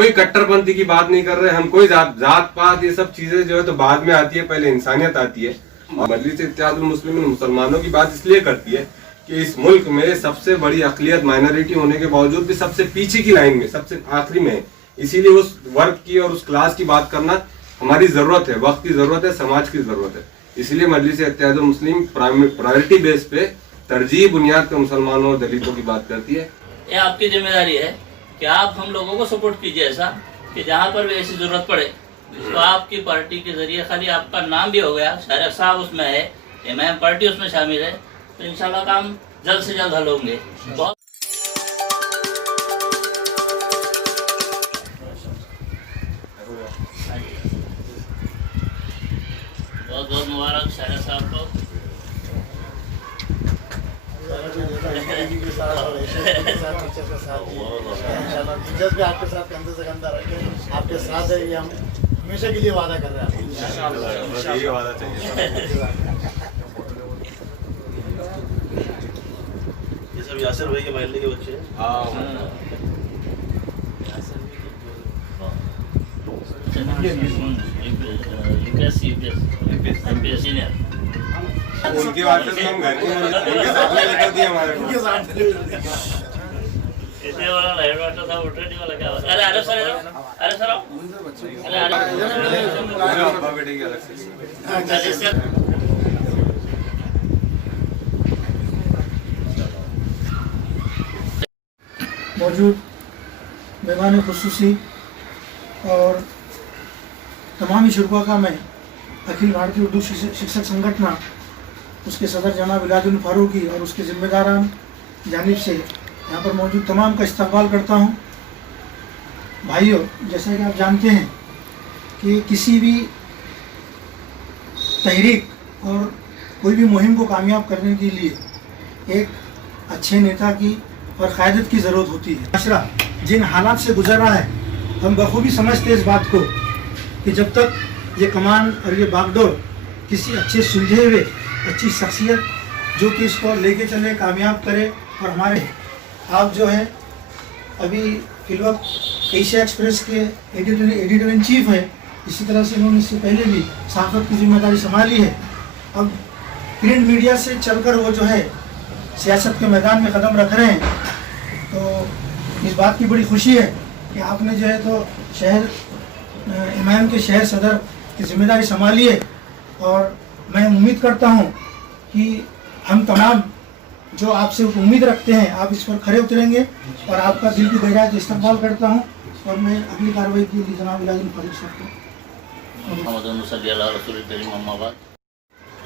कोई कट्टरपंथी की बात नहीं कर रहे हम, कोई जात पात ये सब चीजें जो है तो बाद में आती है, पहले इंसानियत आती है। और मजलिस इत्तेहादुल मुस्लिमीन मुसलमानों की बात इसलिए करती है कि इस मुल्क में सबसे बड़ी अक़लियत माइनॉरिटी होने के बावजूद भी सबसे पीछे की लाइन में, सबसे आखिरी में है। इसीलिए उस वर्ग की और उस क्लास की बात करना हमारी जरूरत है, वक्त की जरूरत है, समाज की जरूरत है। इसलिए मजलिस इत्तेहादुल मुस्लिम प्रायोरिटी बेस पे तरजीह बुनियाद पे मुसलमानों और दलितों की बात करती है। ये आपकी जिम्मेदारी है कि आप हम लोगों को सपोर्ट कीजिए, ऐसा कि जहाँ पर भी ऐसी जरूरत पड़े तो आपकी पार्टी के जरिए, खाली आपका नाम भी हो गया, शारिक साहब उसमें है, इमाम पार्टी उसमें शामिल है, तो इंशाल्लाह काम जल्द से जल्द हल होंगे। बहुत बहुत मुबारक शारिक साहब को। टीचर्स भी आपके साथ कंधे से कंधा रखे आपके साथ है, ये हम हमेशा के लिए वादा कर रहे हैं। यही वादा चाहिए। ये सब यासिर भाई के महल्ले के बच्चे हैं। उनकी बात से हम घर उनके सामने लेकर दिए हमारे को। इसलिए वाला हेडमास्टर साहब उठ रहे वाला क्या बात। अरे सर, अरे सर, मेरे अब्बा बेटे की अलग से। मौजूद मेहमान खुसूसी और तमामी शुरा का मैं अखिल भारतीय उर्दू शिक्षक संगठन उसके सदर जनाब इलाजुल फारूकी और उसके ज़िम्मेदारान जानिब से यहाँ पर मौजूद तमाम का इस्तकबाल करता हूँ। भाइयों, जैसा कि आप जानते हैं कि किसी भी तहरीक और कोई भी मुहिम को कामयाब करने के लिए एक अच्छे नेता की और क़यादत की ज़रूरत होती है। माशरा जिन हालात से गुजर रहा है, हम बखूबी समझते इस बात को कि जब तक ये कमान और ये बागडोर किसी अच्छे सुलझे हुए अच्छी शख्सियत जो कि इसको लेके चले, कामयाब करे। और हमारे आप जो है अभी फिलवक्त एशिया एक्सप्रेस के एडिटर इन चीफ है, इसी तरह से इन्होंने इससे पहले भी सहाफ़त की जिम्मेदारी संभाली है। अब प्रिंट मीडिया से चलकर वो जो है सियासत के मैदान में कदम रख रहे हैं, तो इस बात की बड़ी खुशी है कि आपने जो है तो शहर इमाम के शहर सदर की जिम्मेदारी संभाली है। और मैं उम्मीद करता हूँ कि हम तमाम जो आपसे उम्मीद रखते हैं आप इस पर खरे उतरेंगे और आपका दिल की गहराई से इस्तकबाल करता हूँ। और मैं अगली कार्रवाई के लिए जनाब इलाजुल फारूक साहब को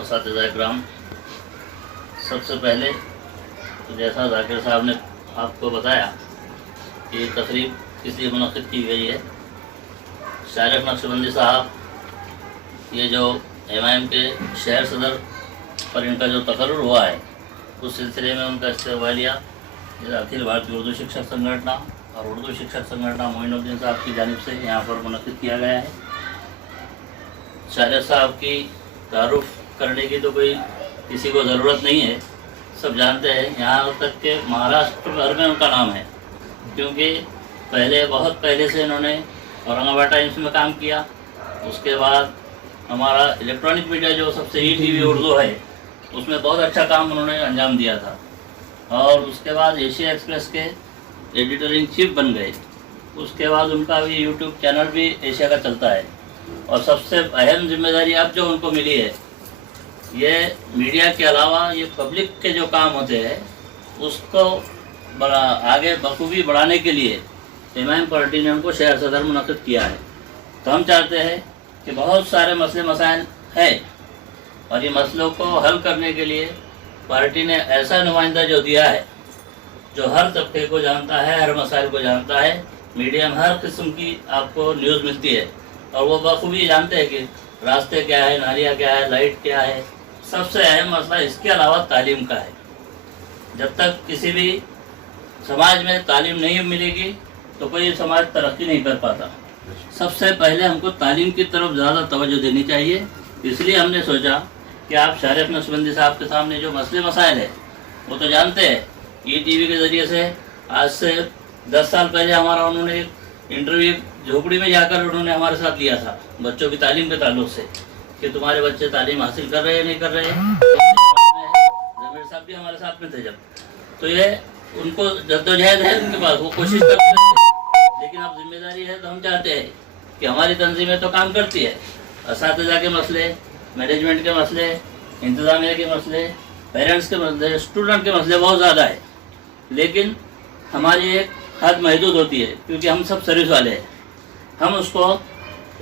असातिज़ा-ए-किराम, सबसे पहले तो जैसा जाकिर साहब ने आपको बताया कि ये तकरीब किस लिए मुनक़िद की गई है। शारिक नक्शबंदी साहब ये जो इमाम के शहर सदर पर इनका जो तकर्रुर हुआ है, उस सिलसिले में उनका इस्तक़बालिया अखिल भारतीय उर्दू शिक्षक संगठन और उर्दू शिक्षक संगठन मोइनुद्दीन साहब की जानिब से यहाँ पर मुनक़िद किया गया है। शारिक साहब की तारुफ़ करने की तो कोई किसी को ज़रूरत नहीं है, सब जानते हैं। यहाँ तक के महाराष्ट्र भर में उनका नाम है, क्योंकि पहले बहुत पहले से इन्होंने औरंगाबाद टाइम्स में काम किया। उसके बाद हमारा इलेक्ट्रॉनिक मीडिया जो सबसे ही टीवी उर्दू है, उसमें बहुत अच्छा काम उन्होंने अंजाम दिया था। और उसके बाद एशिया एक्सप्रेस के एडिटर इन चीफ बन गए। उसके बाद उनका भी यूट्यूब चैनल भी एशिया का चलता है। और सबसे अहम जिम्मेदारी अब जो उनको मिली है, ये मीडिया के अलावा ये पब्लिक के जो काम होते हैं उसको आगे बखूबी बढ़ाने के लिए इमाम पार्टी ने उनको शहर सदर मुनक़िद किया है। तो हम चाहते हैं कि बहुत सारे मसले मसाइल है और ये मसलों को हल करने के लिए पार्टी ने ऐसा नुमाइंदा जो दिया है, जो हर तबके को जानता है, हर मसाइल को जानता है। मीडिया में हर किस्म की आपको न्यूज़ मिलती है और वो बखूबी जानते हैं कि रास्ते क्या है, नालियाँ क्या है, लाइट क्या है। सबसे अहम मसला इसके अलावा तालीम का है। जब तक किसी भी समाज में तालीम नहीं मिलेगी तो कोई समाज तरक्की नहीं कर पाता। सबसे पहले हमको तालीम की तरफ ज़्यादा तवज्जो देनी चाहिए। इसलिए हमने सोचा कि आप शारिक नक्शबंदी साहब के सामने जो मसले मसाइल है वो तो जानते हैं, ई टीवी के ज़रिए से आज से 10 साल पहले हमारा उन्होंने इंटरव्यू झोपड़ी में जाकर उन्होंने हमारे साथ लिया था बच्चों की तालीम के ताल्लुक से कि तुम्हारे बच्चे तालीम हासिल कर रहे हैं नहीं कर रहे हैं। जमीर साहब भी हमारे साथ में थे जब, तो ये उनको जद्दोजहद है उनके पास, वो कोशिश करते हैं, लेकिन अब जिम्मेदारी है तो हम चाहते हैं कि हमारी तंजीमें तो काम करती है, असातिज़ा के मसले, मैनेजमेंट के मसले, इंतज़ामिया के मसले, पेरेंट्स के मसले, स्टूडेंट के मसले बहुत ज़्यादा है, लेकिन हमारी एक हद महदूद होती है क्योंकि हम सब सर्विस वाले हैं। हम उसको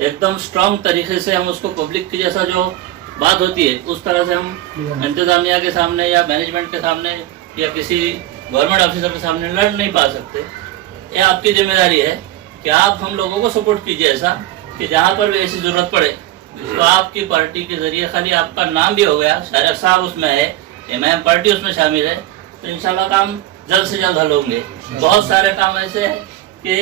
एकदम स्ट्रॉन्ग तरीके से हम उसको पब्लिक की जैसा जो बात होती है उस तरह से हम इंतज़ामिया के सामने या मैनेजमेंट के सामने या किसी गवर्नमेंट ऑफिसर के सामने लड़ नहीं पा सकते। ये आपकी जिम्मेदारी है कि आप हम लोगों को सपोर्ट कीजिए ऐसा कि जहाँ पर भी ऐसी ज़रूरत पड़े तो आपकी पार्टी के ज़रिए खाली आपका नाम भी हो गया, शायद साहब उसमें है, इमाम पार्टी उसमें शामिल है, तो इंशाल्लाह काम जल्द से जल्द हल होंगे। बहुत सारे काम ऐसे हैं कि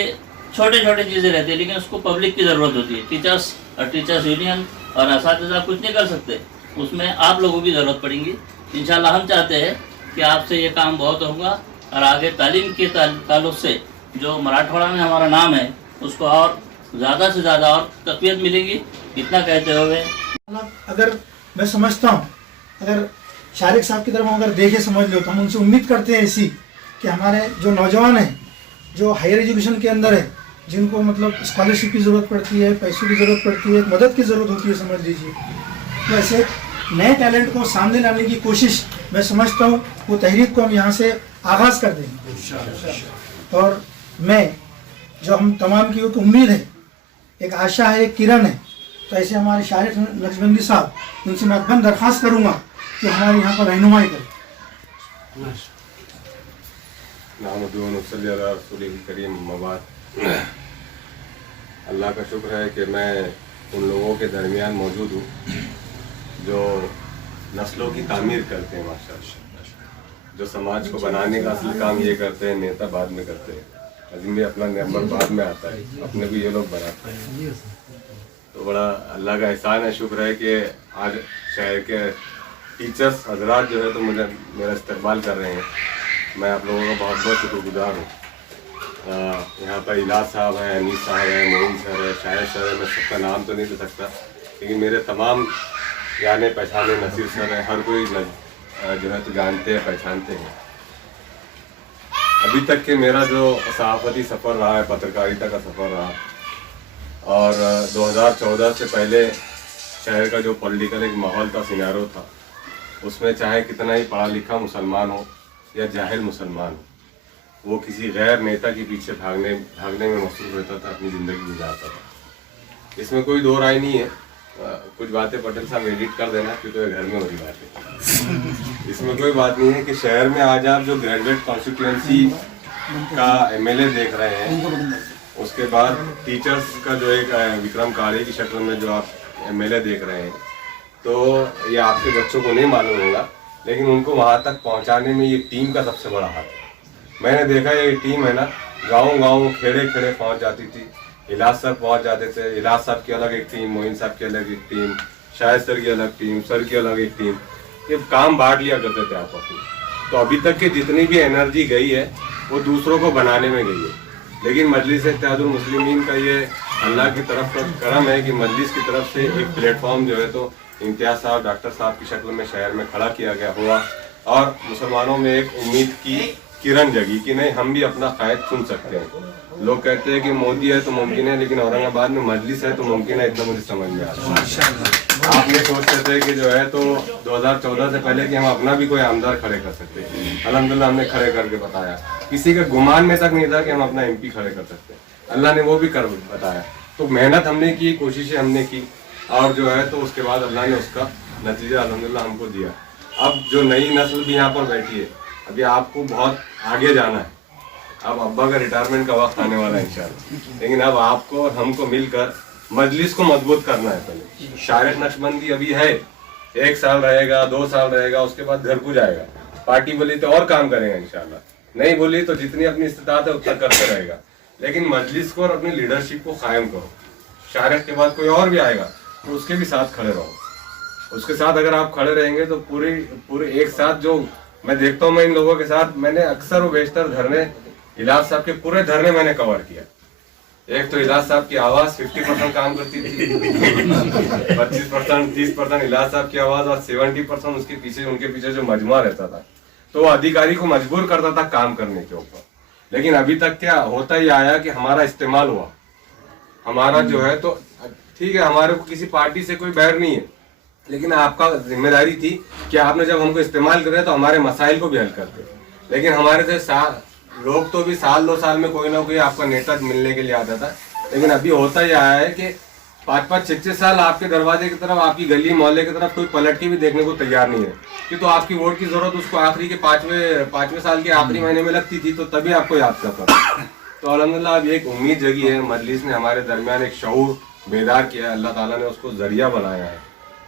छोटे छोटे चीज़ें रहती है लेकिन उसको पब्लिक की ज़रूरत होती है। टीचर्स और टीचर्स यूनियन और असातिज़ा कुछ नहीं कर सकते, उसमें आप लोगों की ज़रूरत पड़ेगी। इंशाल्लाह हम चाहते हैं कि आपसे ये काम बहुत होगा और आगे तालीम के ताल्लुक से जो मराठवाड़ा में हमारा नाम है उसको और ज़्यादा से ज़्यादा और तक़वियत मिलेगी। इतना कहते हुए अगर मैं समझता हूँ, अगर शारिक साहब की तरफ हम अगर देखे समझ लो तो हम उनसे उम्मीद करते हैं ऐसी कि हमारे जो नौजवान हैं जो हायर एजुकेशन के अंदर है, जिनको मतलब स्कॉलरशिप की ज़रूरत पड़ती है, पैसों की ज़रूरत पड़ती है, मदद की ज़रूरत होती है समझ लीजिए, तो ऐसे नए टैलेंट को सामने लाने की कोशिश मैं समझता हूँ वो तहरीक को हम यहाँ से आगाज़ कर देंगे। और मैं जो हम तमाम की एक उम्मीद है, एक आशा है, एक किरण है, तो ऐसे हमारे शारिक नक्शबंदी साहब, उनसे मैं अदबन दरख्वास्त करूँगा कि हमारे यहाँ पर रहनुमाई करें। करीम मबाद। अल्लाह का शुक्र है कि मैं उन लोगों के दरमियान मौजूद हूँ जो नस्लों की तामीर करते हैं माशाअल्लाह, जो समाज को बनाने का असली काम ये करते हैं, नेता बाद में करते हैं, अजीम अपना नंबर बाद में आता है, अपने को ये लोग बनाते हैं। तो बड़ा अल्लाह का एहसान है, शुक्र है कि आज शहर के टीचर्स हजरात जो है तो मुझे मेरा इस्तकबाल कर रहे हैं। मैं आप लोगों का बहुत बहुत शुक्रगुजार हूँ। यहाँ पर इलाज साहब हैं, अनीस साहब हैं, मोइन सर है, शाहिद सर है, मैं सबका नाम तो नहीं ले सकता, लेकिन मेरे तमाम जाने पहचाने नसीर सर हैं, हर कोई जो है तो जानते हैं, पहचानते हैं। अभी तक के मेरा जो सहाफ़ती सफ़र रहा है, पत्रकारिता का सफ़र रहा, और 2014 से पहले शहर का जो पॉलिटिकल एक माहौल का सिनारो था, उसमें चाहे कितना ही पढ़ा लिखा मुसलमान हो या जाहिल मुसलमान हो, वो किसी गैर नेता के पीछे भागने में मसरूफ़ रहता था, अपनी ज़िंदगी गुजारता था। इसमें कोई दो राय नहीं है। कुछ बातें पटेल साहब एडिट कर देना क्योंकि तो घर में हो रही बात है। इसमें कोई बात नहीं है कि शहर में आज आप जो ग्रेजुएट कॉन्स्टिट्यूएंसी का एमएलए देख रहे हैं, उसके बाद टीचर्स का जो एक विक्रम काड़े की शक्ल में जो आप एमएलए देख रहे हैं, तो ये आपके बच्चों को नहीं मालूम होगा, लेकिन उनको वहाँ तक पहुँचाने में ये टीम का सबसे बड़ा हाथ है। मैंने देखा ये टीम है ना, गाँव खेड़े खेड़े पहुँच जाती थी, इलाज सर पहुँच जाते थे, इलाज साहब की अलग एक टीम, मोइन साहब की अलग एक टीम, शाहिद सर की अलग टीम, सर की अलग एक टीम, ये काम बांट लिया करते थे आपस में। तो अभी तक की जितनी भी एनर्जी गई है वो दूसरों को बनाने में गई है, लेकिन मजलिस इत्तेहादुल मुस्लिमीन का ये अल्लाह की तरफ का करम है कि मजलिस की तरफ से एक प्लेटफॉर्म जो है तो इम्तियाज साहब, डॉक्टर साहब की शक्ल में शहर में खड़ा किया गया हुआ, और मुसलमानों में एक उम्मीद की किरण जगी कि नहीं, हम भी अपना कायद चुन सकते हैं। लोग कहते हैं कि मोदी है तो मुमकिन है, लेकिन औरंगाबाद में मजलिस है तो मुमकिन है, इतना मुझे समझ में आ रहा है। आप ये सोचते थे कि जो है तो 2014 से पहले कि हम अपना भी कोई आमदार खड़े कर सकते हैं, अल्हम्दुलिल्लाह हमने खड़े करके बताया। किसी के गुमान में तक नहीं था कि हम अपना एमपी खड़े कर सकते हैं, अल्लाह ने वो भी कर बताया। तो मेहनत हमने की, कोशिशें हमने की, और जो है तो उसके बाद अल्लाह ने उसका नतीजा अल्हम्दुलिल्लाह हमको दिया। अब जो नई नस्ल भी यहाँ पर बैठी है, अभी आपको बहुत आगे जाना है। अब अब्बा का रिटायरमेंट का वक्त आने वाला है इंशाल्लाह, लेकिन अब आपको और हमको मिलकर मजलिस को मजबूत करना है। पहले शारिक नक्शबंदी अभी है, 1 साल रहेगा, 2 साल रहेगा, उसके बाद घर को जाएगा। पार्टी बोली तो और काम करेगा इंशाल्लाह, नहीं बोली तो जितनी अपनी इस्तिताअत है उतना करते रहेगा, लेकिन मजलिस को और अपनी लीडरशिप को कायम करो। शारिक के बाद कोई और भी आएगा तो उसके भी साथ खड़े रहो। उसके साथ अगर आप खड़े रहेंगे तो पूरे एक साथ, जो मैं देखता हूँ मैं इन लोगों के साथ, मैंने अक्सर वो बेशतर धरने, इलाज साहब के पूरे धरने मैंने कवर किया। एक तो इलाज साहब की आवाज 50% काम करती थी 25% 30% इलाज साहब की आवाज और 70% उसके पीछे उनके पीछे जो मजमा रहता था, तो वो अधिकारी को मजबूर करता था काम करने के ऊपर। लेकिन अभी तक क्या होता ही आया कि हमारा इस्तेमाल हुआ, हमारा जो है तो ठीक है, हमारे को किसी पार्टी से कोई बैर नहीं है, लेकिन आपका जिम्मेदारी थी कि आपने जब हमको इस्तेमाल करे तो हमारे मसाइल को भी हल करते। लेकिन हमारे से लोग तो भी साल 2 साल में कोई ना कोई आपका नेता मिलने के लिए आता था, लेकिन अभी होता ही आया है कि 5-5 6-6 साल आपके दरवाजे की तरफ, आपकी गली मोहल्ले की तरफ कोई पलट के भी देखने को तैयार नहीं है कि तो आपकी वोट की जरूरत उसको आखिरी के 5वें साल के आखिरी महीने में लगती थी, तो तभी आपको याद करता था। तो अल्हम्दुलिल्लाह अब एक उम्मीद जगी है, मजलिस ने हमारे दरमियान एक शऊर बेदार किया है, अल्लाह ताला ने उसको जरिया बनाया है।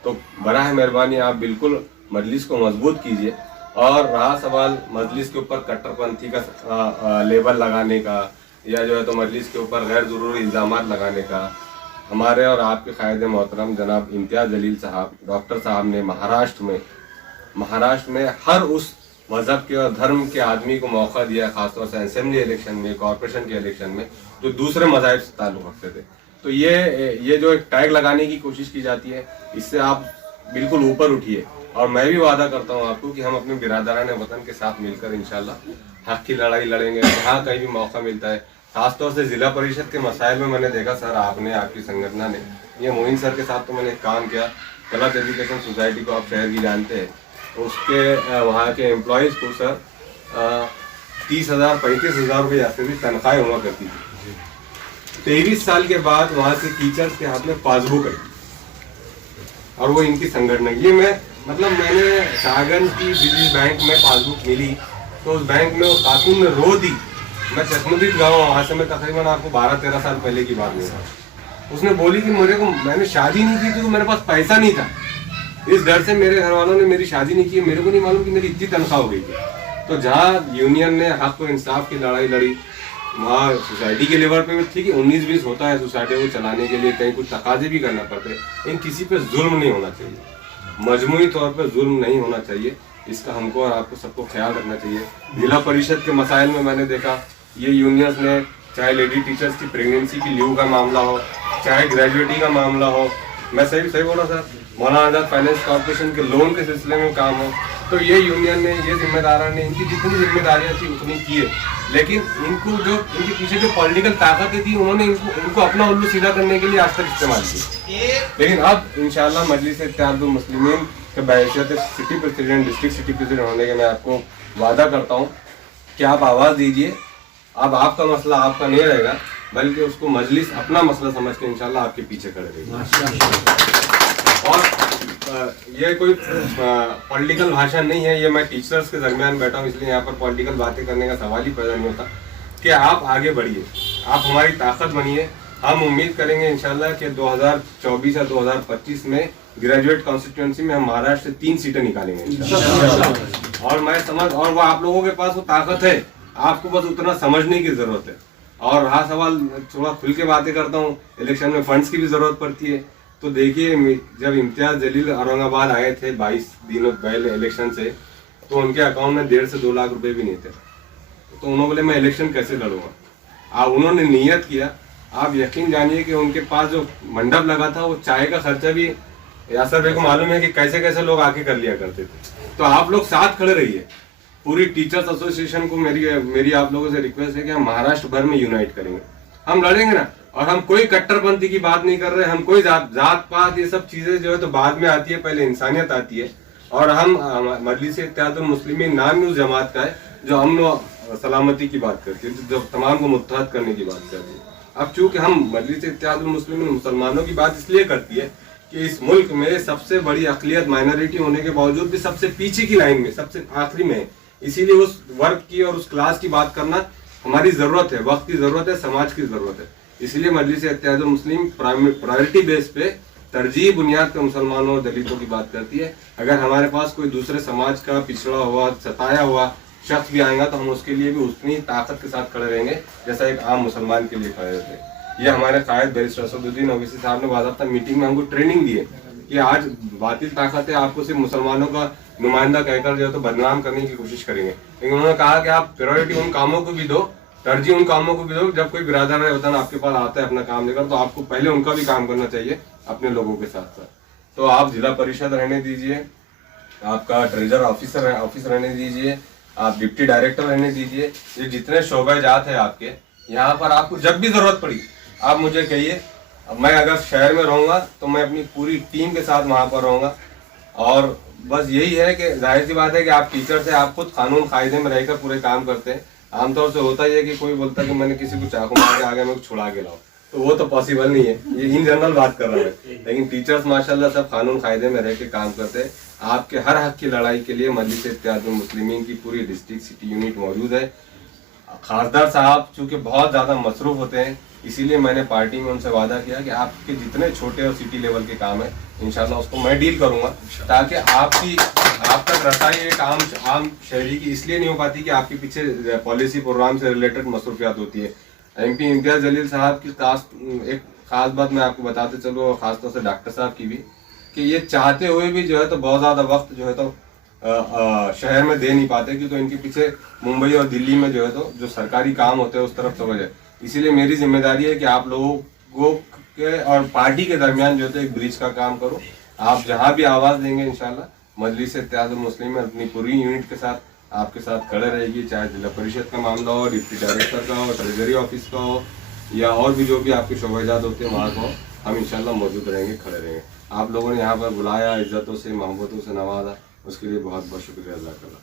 तो बराह मेहरबानी आप बिल्कुल मजलिस को मजबूत कीजिए। और रहा सवाल मजलिस के ऊपर कट्टरपंथी का लेबल लगाने का या जो है तो मजलिस के ऊपर गैर ज़रूरी इल्ज़ामात लगाने का, हमारे और आपके कायद मोहतरम जनाब इम्तियाज़ जलील साहब डॉक्टर साहब ने महाराष्ट्र में हर उस मजहब के और धर्म के आदमी को मौका दिया, खासतौर से असेंबली इलेक्शन में, कॉरपोरेशन के इलेक्शन में, जो दूसरे मज़ाहिब से ताल्लुक़ रखते थे। तो ये जो एक टैग लगाने की कोशिश की जाती है, इससे आप बिल्कुल ऊपर उठिए। और मैं भी वादा करता हूँ आपको कि हम अपने बिरादरान वतन के साथ मिलकर इंशाल्लाह हक की लड़ाई लड़ेंगे जहाँ कहीं भी मौका मिलता है। खासतौर से जिला परिषद के मसाइल में मैंने देखा सर, आपने आपकी संगठन ने, ये मोइन सर के साथ तो मैंने काम किया, गलत एजुकेशन सोसाइटी को आप शहर की जानते हैं, तो उसके वहाँ के एम्प्लॉयज़ को सर 30,000-35,000 रुपये या फिर भी तनख्वाहें हुआ करती थी। 23 साल के बाद वहाँ के टीचर्स के हाथ में पासबुक है और वो इनकी संगठन है। ये मैंने शाहगंज की बिजली बैंक में पासबुक मिली तो उस बैंक में उस खातून ने रो दी। मैं चश्मदीद गाँव, वहाँ से मैं तकरीबन आपको 12-13 साल पहले की बात नहीं है। उसने बोली कि मैंने शादी नहीं की थी तो मेरे पास पैसा नहीं था, इस डर से मेरे घर वालों ने मेरी शादी नहीं की, मेरे को नहीं मालूम कि मेरी इतनी तनख्वाह हो गई थी। तो जहाँ यूनियन ने हक और इंसाफ की लड़ाई लड़ी, वहाँ सोसाइटी के लेवल पे भी ठीक है 19-20 होता है सोसाइटी को चलाने के लिए, कहीं कुछ तकाजे भी करना पड़ते हैं, लेकिन किसी पे जुल्म नहीं होना चाहिए, मजमूई तौर पे जुल्म नहीं होना चाहिए। इसका हमको और आपको सबको ख्याल रखना चाहिए। जिला परिषद के मसाइल में मैंने देखा ये यूनियंस ने, चाहे लेडी टीचर्स की प्रेगनेंसी की लीव का मामला हो, चाहे ग्रेजुएटी का मामला हो, मैं सही बोला sir, Maulana Azad finance corporation के लोन के सिलसिले में काम हो, तो ये यूनियन ने, ये जिम्मेदारान ने इनकी जितनी जिम्मेदारियां थी उतनी की है। लेकिन इनके पीछे जो पॉलिटिकल ताकतें थी उन्होंने इनको अपना उल्लू सीधा करने के लिए आज तक इस्तेमाल किया। लेकिन अब इंशाल्लाह मजलिस इत्तेहादुल मुस्लिमीन के बहैसियत city president, district city president होने के मैं आपको वादा करता हूँ कि आप आवाज़ दीजिए। अब आपका मसला आपका नहीं रहेगा, बल्कि उसको मजलिस अपना मसला समझ के इंशाल्लाह आपके पीछे खड़े रहेगी। और ये कोई पॉलिटिकल भाषण नहीं है, ये मैं टीचर्स के दरमियान बैठा हूँ, इसलिए यहाँ पर पॉलिटिकल बातें करने का सवाल ही पैदा नहीं होता। कि आप आगे बढ़िए, आप हमारी ताकत बनिए। हम उम्मीद करेंगे इंशाल्लाह कि 2024 या 2025 में ग्रेजुएट कॉन्स्टिट्यूएंसी में हम महाराष्ट्र से 3 सीटें निकालेंगे इंशाल्लाह। और मैं और वो आप लोगों के पास वो ताकत है, आपको बस उतना समझने की जरूरत है। और रहा सवाल, थोड़ा खुल के बातें करता हूँ, इलेक्शन में फंड्स की भी जरूरत पड़ती है। तो देखिए, जब इम्तियाज जलील औरंगाबाद आए थे 22 दिनों पहले इलेक्शन से, तो उनके अकाउंट में 1.5 से 2 लाख रुपए भी नहीं थे। तो उन्होंने बोले मैं इलेक्शन कैसे लड़ूंगा। उन्होंने नियत किया, आप यकीन जानिए कि उनके पास जो मंडप लगा था वो चाय का खर्चा भी यासर भाई को मालूम है कि कैसे कैसे लोग आके कर लिया करते थे। तो आप लोग साथ खड़े रहिए। पूरी टीचर्स एसोसिएशन को मेरी आप लोगों से रिक्वेस्ट है कि हम महाराष्ट्र भर में यूनाइट करेंगे, हम लड़ेंगे ना। और हम कोई कट्टरपंथी की बात नहीं कर रहे, हम कोई जात पात ये सब चीजें जो है तो बाद में आती है, पहले इंसानियत आती है। और हम मजलिस इत्तेहादुल मुस्लिमीन नाम ही उस जमात का है जो अमन व सलामती की बात करती है, जो तमाम को मुत्तहद करने की बात करती है। अब चूंकि हम मजलिस इत्तेहादुल मुस्लिमीन मुसलमानों की बात इसलिए करती है कि इस मुल्क में सबसे बड़ी अक़लियत माइनॉरिटी होने के बावजूद भी सबसे पीछे की लाइन में, सबसे आखिरी में है। इसीलिए उस वर्ग की और उस क्लास की बात करना हमारी जरूरत है, वक्त की जरूरत है, समाज की जरूरत है। इसलिए मजलिस इत्तेहादुल मुस्लिम प्रायोरिटी बेस पे तरजीह बुनियाद पे मुसलमानों और दलितों की बात करती है। अगर हमारे पास कोई दूसरे समाज का पिछड़ा हुआ, सताया हुआ शख्स भी आएगा तो हम उसके लिए भी उतनी ताकत के साथ खड़े रहेंगे जैसा एक आम मुसलमान के लिए खड़े रहते हैं। ये हमारे कायद बैरिस्टर असदुद्दीन ओवैसी साहब ने बाज़ाब्ता मीटिंग में हमको ट्रेनिंग दी है कि आज बातिल ताकत है, आपको सिर्फ मुसलमानों का नुमाइंदा कहकर जो है तो बदनाम करने की कोशिश करेंगे। लेकिन उन्होंने कहा कि आप प्रायोरिटी उन कामों को भी दो तरजीह उन कामों को भी दो। जब कोई बिरादर वतन आपके पास आता है अपना काम लेकर, तो आपको पहले उनका भी काम करना चाहिए अपने लोगों के साथ साथ। तो आप जिला परिषद रहने दीजिए, आपका ट्रेजर ऑफिस रहने दीजिए, आप डिप्टी डायरेक्टर रहने दीजिए, ये जितने शोबे जात है आपके, यहाँ पर आपको जब भी जरूरत पड़ी आप मुझे कहिए। मैं अगर शहर में रहूँगा तो मैं अपनी पूरी टीम के साथ वहाँ पर रहूँगा। और बस यही है कि जाहिर सी बात है कि आप टीचर से आप खुद कानून कायदे में रहकर पूरे काम करते हैं। आमतौर से होता ही है कि कोई बोलता है कि मैंने किसी को चाकू मार के आगे मैं छुड़ा के लाऊं, तो वो तो पॉसिबल नहीं है। ये इन जनरल बात कर रहा है, लेकिन टीचर्स माशाल्लाह सब कानून कायदे में रह के काम करते हैं। आपके हर हक की लड़ाई के लिए मजलिस इत्तेहादुल मुस्लिमीन की पूरी डिस्ट्रिक्ट सिटी यूनिट मौजूद है। खासदार साहब चूंकि बहुत ज़्यादा मसरूफ होते हैं, इसीलिए मैंने पार्टी में उनसे वादा किया कि आपके जितने छोटे और सिटी लेवल के काम है इंशाल्लाह उसको मैं डील करूंगा, ताकि आप तक रसाई एक आम शहरी की इसलिए नहीं हो पाती कि आपके पीछे पॉलिसी प्रोग्राम से रिलेटेड मसरूफियात होती है। MP इम्तियाज जलील साहब की एक खास बात मैं आपको बताते चलूँ, और खासतौर से डॉक्टर साहब की भी, कि ये चाहते हुए भी जो है तो बहुत ज़्यादा वक्त जो है तो शहर में दे नहीं पाते, क्योंकि इनके पीछे मुंबई और दिल्ली में जो है तो जो सरकारी काम होते हैं उस तरफ तवज्जो है। इसीलिए मेरी जिम्मेदारी है कि आप लोगों के और पार्टी के दरमियान जो है तो एक ब्रिज का काम करो। आप जहां भी आवाज़ देंगे इंशाल्लाह मजलिस इत्तेहादुल मुस्लिमीन अपनी पूरी यूनिट के साथ आपके साथ खड़े रहेगी, चाहे जिला परिषद का मामला हो, डिप्टी डायरेक्टर का हो, ट्रेजरी ऑफिस का हो, या और भी जो भी आपके शोबाजात होते हैं वहाँ को, हम इंशाल्लाह मौजूद रहेंगे, खड़े रहेंगे। आप लोगों ने यहाँ पर बुलाया, इज्जतों से मोहब्बतों से नवाजा, उसके लिए बहुत बहुत शुक्रिया अदा करना।